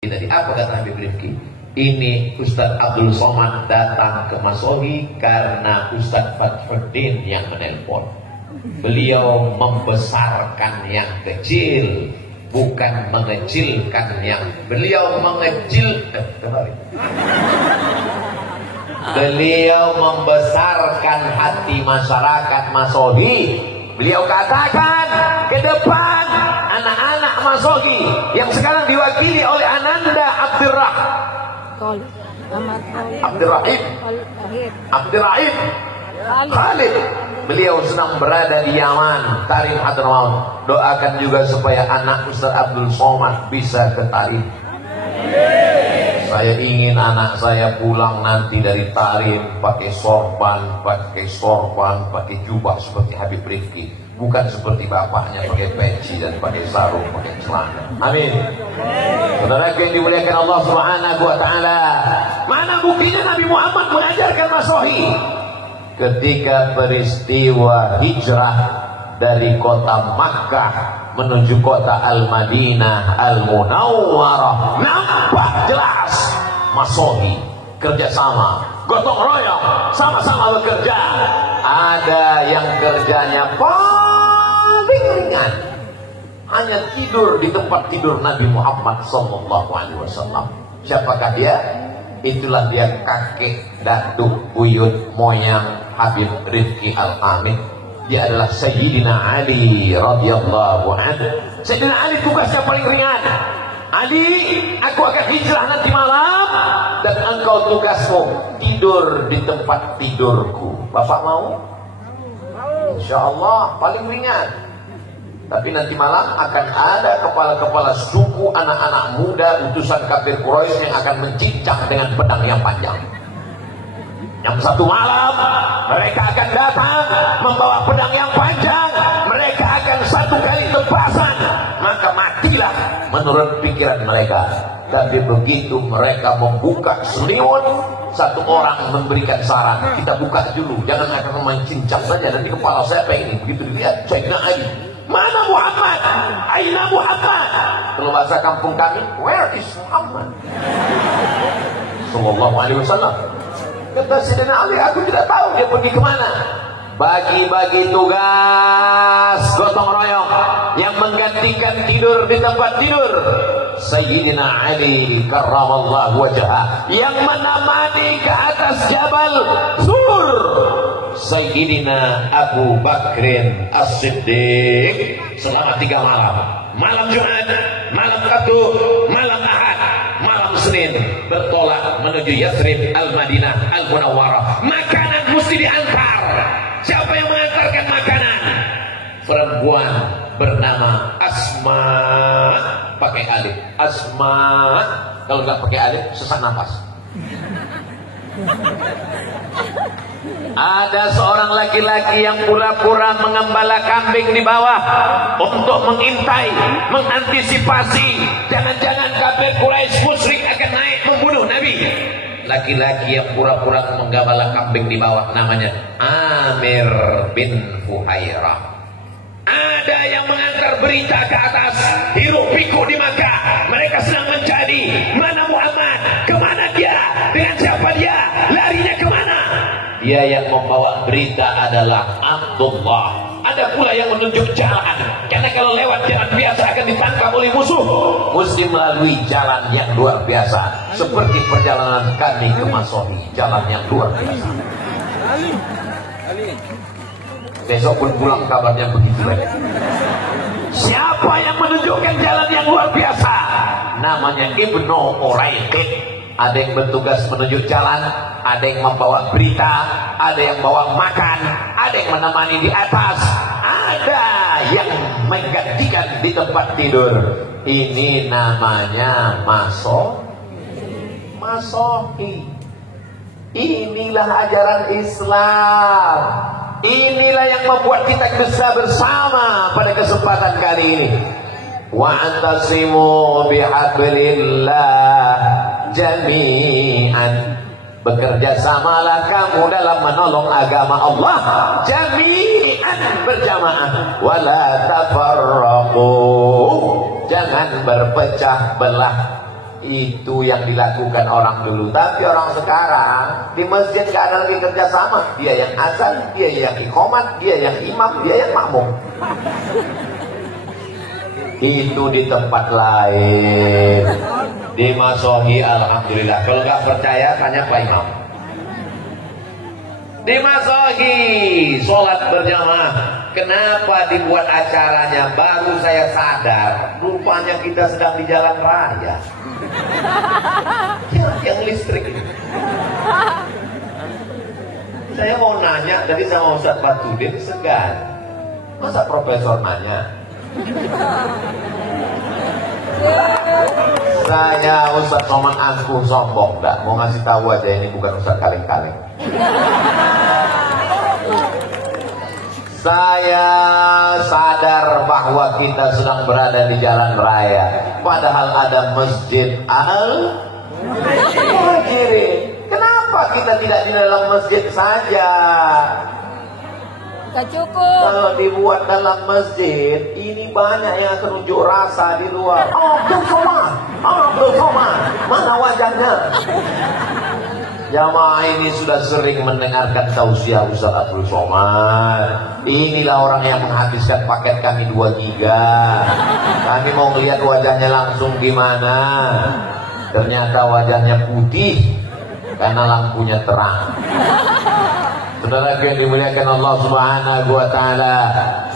Tadi apa kata Habib Rifki? Ini Ustadz Abdul Somad datang ke Masohi karena Ustadz Fathuddin yang menelpon. Beliau membesarkan yang kecil, bukan mengecilkan yang. Beliau Beliau membesarkan hati masyarakat Masohi. Beliau katakan ke depan anak-anak Masohi yang sekarang diwakili oleh Ananda Abdurrahim Khalid. Beliau sedang berada di Yaman, Tarim Hadramaut. Doakan juga supaya anak Ustaz Abdul Somad bisa ke Tarim. Saya ingin anak saya pulang nanti dari Tarim pakai sorban, pakai jubah seperti Habib Rifki, bukan seperti bapaknya pakai peci dan pakai sarung, pakai celana. Amin. Saudara yang dimuliakan Allah Subhanahu wa taala, mana buktinya Nabi Muhammad mengajarkan Masohi? Ketika peristiwa hijrah dari kota Makkah menuju kota Al-Madinah Al-Munawwarah, nampak jelas Masohi kerjasama, gotong royong, sama-sama bekerja. Ada yang kerjanya paling ringan, hanya tidur di tempat tidur Nabi Muhammad SAW. Siapakah dia? Itulah dia kakek, datuk, buyut, moyang Habib Rifki Al-Amin. Dia adalah Sayyidina Ali radhiyallahu anhu. Sayyidina Ali tugasnya paling ringan. Ali, aku akan hijrah nanti malam dan engkau tugasmu tidur di tempat tidurku. Bapak mau? Insyaallah paling ringan. Tapi nanti malam akan ada kepala-kepala suku anak-anak muda utusan kafir Quraisy yang akan mencincang dengan pedang yang panjang. Yang satu malam mereka akan datang membawa pedang yang panjang. Mereka akan satu kali tebasan, maka matilah menurut pikiran mereka. Tapi begitu mereka membuka selimut, satu orang memberikan saran, kita buka dulu, jangan akan mencincang saja. Nanti kepala siapa ini? Begitu dilihat, Sayyidina Ali. Mana Muhammad? Aina Muhammad? Kalau bahasa kampung kami, where is Muhammad? Sallallahu alaihi wasallam. Kata Sayyidina Ali, aku tidak tahu dia pergi kemana. Bagi-bagi tugas gotong royong yang menggantikan tidur di tempat tidur Sayyidina Ali karramallahu wajhah, yang menemani ke atas Jabal Sur Sayyidina Abu Bakrin As-Siddiq selama 3 malam. Malam Jumat, malam Sabtu, malam Ahad, malam Senin bertolak menuju Yathrib Al-Madinah Al-Munawwarah. Makanan mesti diantar. Siapa yang mengantarkan makanan? Perempuan bernama Asma, pakai alif. Asma, kalau nggak pakai alif sesak nafas. Ada seorang laki-laki yang pura-pura mengembala kambing di bawah untuk mengintai, mengantisipasi jangan-jangan kafir Quraisy musyrik akan naik membunuh Nabi. Laki-laki yang pura-pura menggembala kambing di bawah namanya Amir bin Fuhairah. Ada yang mengantar berita ke atas, hiruk pikuk di Makkah. Mereka sedang mencari mana Muhammad, kemana dia, dengan siapa dia, larinya kemana. Dia yang membawa berita adalah Abdullah. Ada pula yang menunjuk jalan, karena kalau lewat jalan biasa akan ditangkap oleh musuh. Mesti melalui jalan yang luar biasa, seperti perjalanan kami ke Masohi, jalan yang luar biasa. Besok pun pulang kabarnya begitu lagi. Siapa yang menunjukkan jalan yang luar biasa? Namanya Ibnu Uraiqid. Ada yang bertugas menunjuk jalan, ada yang membawa berita, ada yang bawa makan, ada yang menemani di atas, ada yang menggantikan di tempat tidur. Ini namanya Masohi. Inilah ajaran Islam. Inilah yang membuat kita bisa bersama pada kesempatan kali ini. Wa'tasimu bihablillah jami'an. Bekerja samalah kamu dalam menolong agama Allah jami'an, berjamaah. Wala tafarraqu, jangan berpecah belah. Itu yang dilakukan orang dulu. Tapi orang sekarang di masjid gak ada lagi kerjasama. Dia yang azan, dia yang iqamat, dia yang imam, dia yang makmum. Itu di tempat lain. Di Masohi alhamdulillah. Kalau gak percaya tanya Pak Imam. Di Masohi sholat berjamaah. Kenapa dibuat acaranya? Baru saya sadar, rupanya kita sedang di jalan raya. Yang listrik ini. Saya mau nanya, tadi sama Ustaz Fatudin segan. Masa profesor nanya? Saya Ustaz Somad Angkuh sombong, enggak mau ngasih tahu aja ini bukan Ustaz kaleng-kaleng. Saya sadar bahwa kita sedang berada di jalan raya. Padahal ada masjid Al-Muhajirin. Kenapa kita tidak di dalam masjid saja? Gak cukup. Kalau dibuat dalam masjid, ini banyak yang akan unjuk rasa di luar. Abdul Somad, mana wajahnya? Jamaah ini sudah sering mendengarkan tausiah Ustaz Abdul Somad. Inilah orang yang menghabiskan paket kami 2 giga. Kami mau melihat wajahnya langsung gimana. Ternyata wajahnya putih karena lampunya terang. Saudara yang dimuliakan Allah Subhanahu wa taala,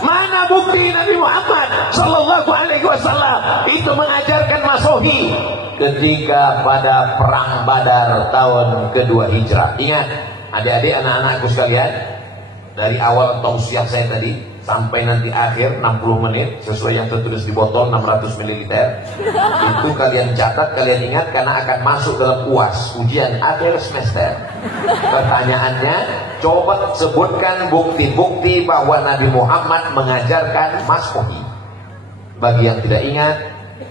mana bukti Nabi Muhammad sallallahu alaihi wasallam itu mengajarkan Masohi ketika pada perang Badar tahun kedua Hijrah. Ingat, adik-adik, anak-anakku sekalian, dari awal tausiah saya tadi sampai nanti akhir 60 menit sesuai yang tertulis di botol 600 ml. Itu kalian catat, kalian ingat karena akan masuk dalam UAS, ujian akhir semester. Pertanyaannya, coba sebutkan bukti-bukti bahwa Nabi Muhammad mengajarkan Masohi. Bagi yang tidak ingat,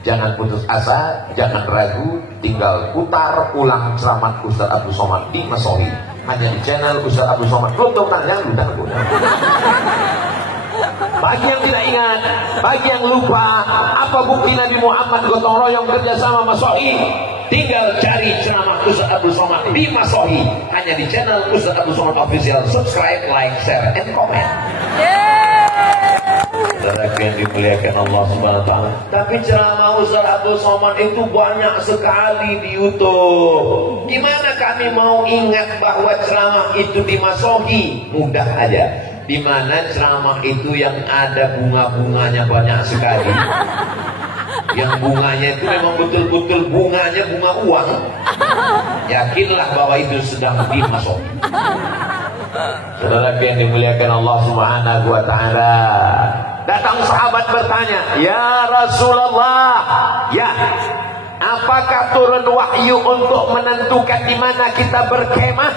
jangan putus asa, jangan ragu, tinggal putar ulang ceramah Ustaz Abdul Somad di Masohi. Hanya di channel Ustaz Abdul Somad. Untuk tanya, ludah. Bagi yang tidak ingat, bagi yang lupa, apa bukti Nabi Muhammad gotong royong kerjasama Masohi? Tinggal cari ceramah Ustaz Abdul Somad di Masohi. Hanya di channel Ustaz Abdul Somad Official. Subscribe, like, share, and comment. Saudara yang dimuliakan Allah Subhanahu wa taala. Tapi ceramah Ustaz Abdul Somad itu banyak sekali di YouTube. Gimana kami mau ingat bahwa ceramah itu di Masohi? Mudah aja. Di mana ceramah itu yang ada bunga-bunganya banyak sekali. Yang bunganya itu memang betul-betul bunganya bunga uang. Yakinlah bahwa itu sedang di Masohi. Saudara yang dimuliakan Allah Subhanahu wa taala. Datang sahabat bertanya, "Ya Rasulullah, ya, apakah turun wahyu untuk menentukan di mana kita berkemah?"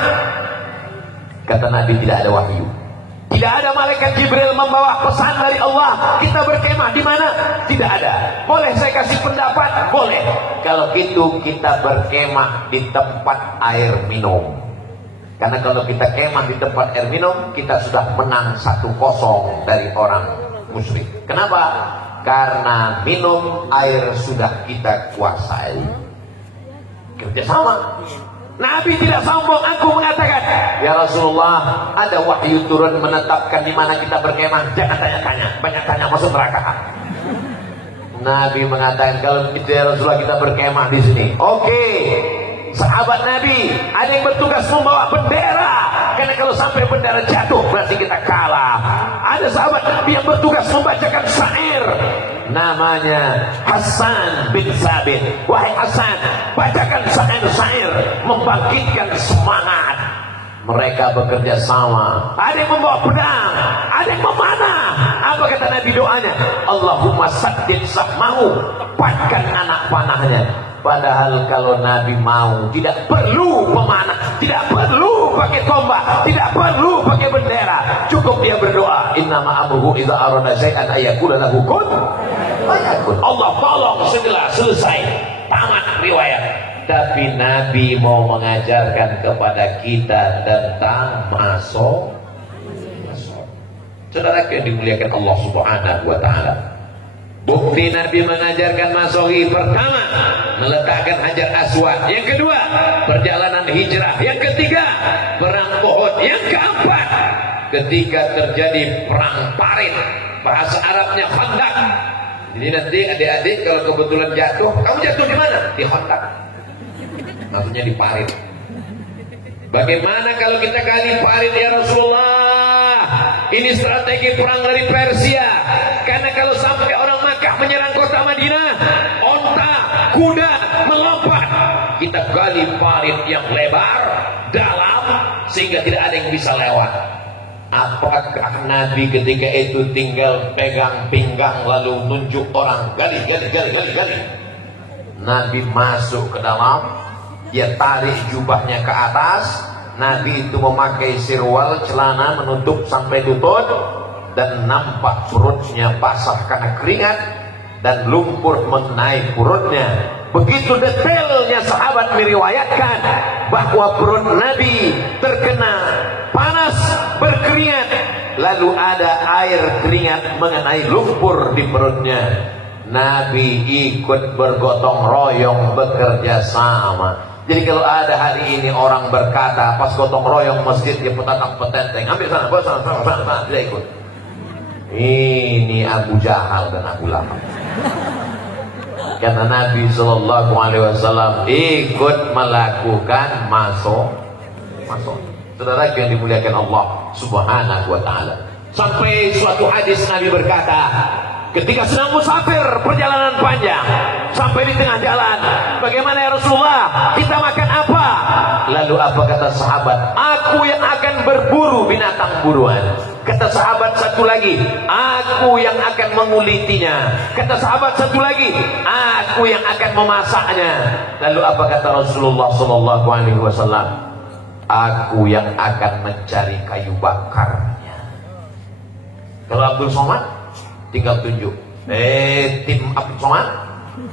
Kata Nabi, tidak ada wahyu. Tidak ada malaikat Jibril membawa pesan dari Allah, kita berkemah di mana? Tidak ada. Boleh saya kasih pendapat? Boleh. Kalau gitu kita berkemah di tempat air minum. Karena kalau kita kemah di tempat air minum, kita sudah menang 1-0 dari orang musyrik. Kenapa? Karena minum air sudah kita kuasai. Kerjasama. Nabi tidak sombong. Aku mengatakan, "Ya Rasulullah, ada wahyu turun menetapkan di mana kita berkemah. Jangan tanya-tanya, banyak tanya masuk neraka." Nabi mengatakan, "Kalau kita ya Rasulullah kita berkemah di sini." Oke. Sahabat Nabi, ada yang bertugas membawa bendera. Karena kalau sampai bendera jatuh berarti kita kalah. Ada sahabat Nabi yang bertugas membacakan syair. Namanya Hasan bin Sabit. Wahai Hasan, bacakan syair-syair membangkitkan semangat. Mereka bekerja sama. Ada yang membawa pedang, ada yang memanah. Apa kata Nabi doanya? Allahumma saddid sahmahu, tepatkan anak panahnya. Padahal kalau Nabi mau, tidak perlu pemanah, tidak perlu pakai tombak, tidak perlu pakai bendera. Cukup dia berdoa, innama amruhu idza arada syai'an ayyakula lahu kun fayakun. Allah tolong segera selesai, tamat riwayat. Tapi Nabi mau mengajarkan kepada kita tentang Masohi. Saudara yang dimuliakan Allah Subhanahu wa taala. Bukti Nabi mengajarkan masohi: pertama, meletakkan hajar aswad. Yang kedua, perjalanan hijrah. Yang ketiga, perang Uhud. Yang keempat, ketika terjadi perang Parit, bahasa Arabnya Khandaq. Jadi nanti adik-adik kalau kebetulan jatuh, kamu jatuh di mana? Di Khandaq. Maksudnya di Parit. Bagaimana kalau kita gali Parit ya Rasulullah? Ini strategi perang dari Persia. Karena kalau sampai orang Makkah menyerang kota Madinah, onta, kuda melompat. Kita gali parit yang lebar, dalam, sehingga tidak ada yang bisa lewat. Apakah Nabi ketika itu tinggal pegang pinggang lalu nunjuk orang, gali. Nabi masuk ke dalam, dia tarik jubahnya ke atas. Nabi itu memakai sirwal, celana menutup sampai lutut, dan nampak perutnya basah karena keringat dan lumpur mengenai perutnya. Begitu detailnya sahabat meriwayatkan bahwa perut Nabi terkena panas, berkeringat, lalu ada air keringat mengenai lumpur di perutnya. Nabi ikut bergotong royong bekerja sama. Jadi kalau ada hari ini orang berkata pas gotong royong masjid dia petatang petenteng, ambil sana, dia ikut. Ini Abu Jahal dan Abu Lahab. Karena Nabi Shallallahu Alaihi Wasallam ikut melakukan masuk. Saudara yang dimuliakan Allah Subhanahu Wa Taala. Sampai suatu hadis Nabi berkata, ketika sedang musafir perjalanan panjang, sampai di tengah jalan, bagaimana ya Rasulullah? Kita makan apa? Lalu apa kata sahabat? Aku yang akan berburu binatang buruan. Kata sahabat satu lagi, aku yang akan mengulitinya. Kata sahabat satu lagi, aku yang akan memasaknya. Lalu apa kata Rasulullah Sallallahu Alaihi Wasallam? Aku yang akan mencari kayu bakarnya. Kalau Abdul Somad tinggal tunjuk, tim Abdul Somad,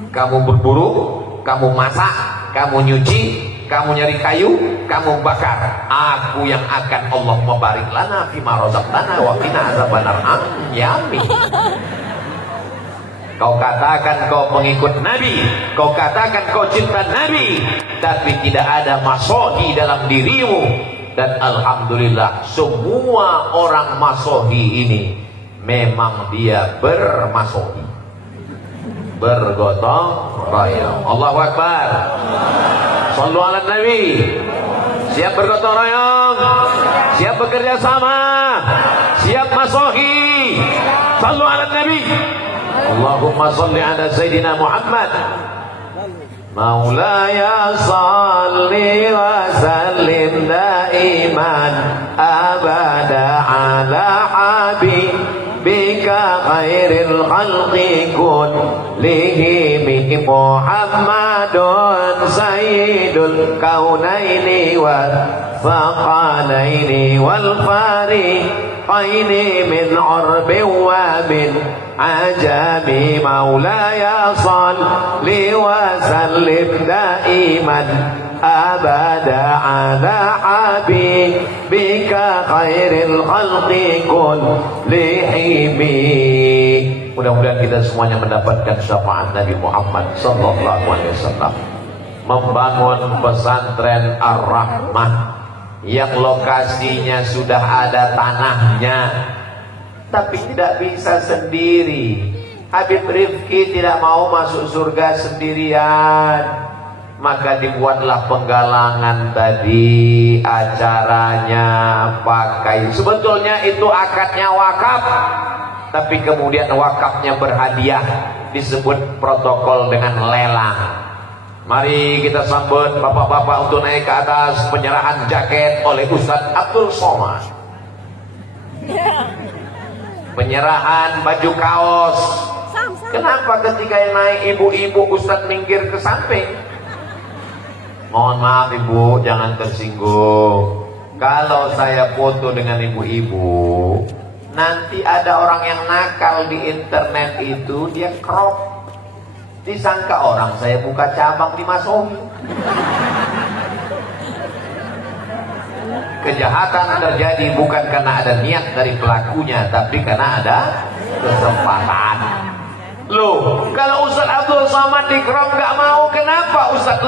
kamu berburu, kamu masak, kamu nyuci, kamu nyari kayu, kamu bakar. Aku yang akan Allah membarik lana fima razaqtana wa qina azabannar. Yami. Kau katakan kau pengikut Nabi, kau katakan kau cinta Nabi, tapi tidak ada masohi dalam dirimu. Dan alhamdulillah semua orang masohi ini memang dia bermasohi, bergotong royong. Allahu Akbar. Shallu ala Nabi. Siap bergotong royong, siap bekerja sama, siap masohi. Shallu ala Nabi. Allahumma salli ala Sayyidina Muhammad. Maulaya salli wa sallim daiman abada ala habibika khairil khalqi kullihim Muhammadun sayyidul kaunaini wal thaqalaini wal fariqaini min urbin wa min ajami. Maulaya salli wa sallim daiman abada ala habibika khairil khalqi kullihim. Mudah-mudahan kita semuanya mendapatkan syafaat Nabi Muhammad sallallahu alaihi wasallam. Membangun pesantren Ar-Rahmah yang lokasinya sudah ada tanahnya, tapi tidak bisa sendiri. Habib Rifki tidak mau masuk surga sendirian, maka dibuatlah penggalangan tadi. Acaranya pakai, sebetulnya itu akadnya wakaf, tapi kemudian wakafnya berhadiah, disebut protokol dengan lelang. Mari kita sambut bapak-bapak untuk naik ke atas. Penyerahan jaket oleh Ustadz Abdul Somad, penyerahan baju kaos. Kenapa ketika yang naik ibu-ibu Ustadz minggir ke samping? Mohon maaf ibu, jangan tersinggung. Kalau saya foto dengan ibu-ibu, nanti ada orang yang nakal di internet itu, dia crop, disangka orang saya buka cabang di Masohi. Kejahatan terjadi bukan karena ada niat dari pelakunya, tapi karena ada kesempatan. Loh, kalau Ustaz Abdul Somad Ikram nggak mau, kenapa Ustaz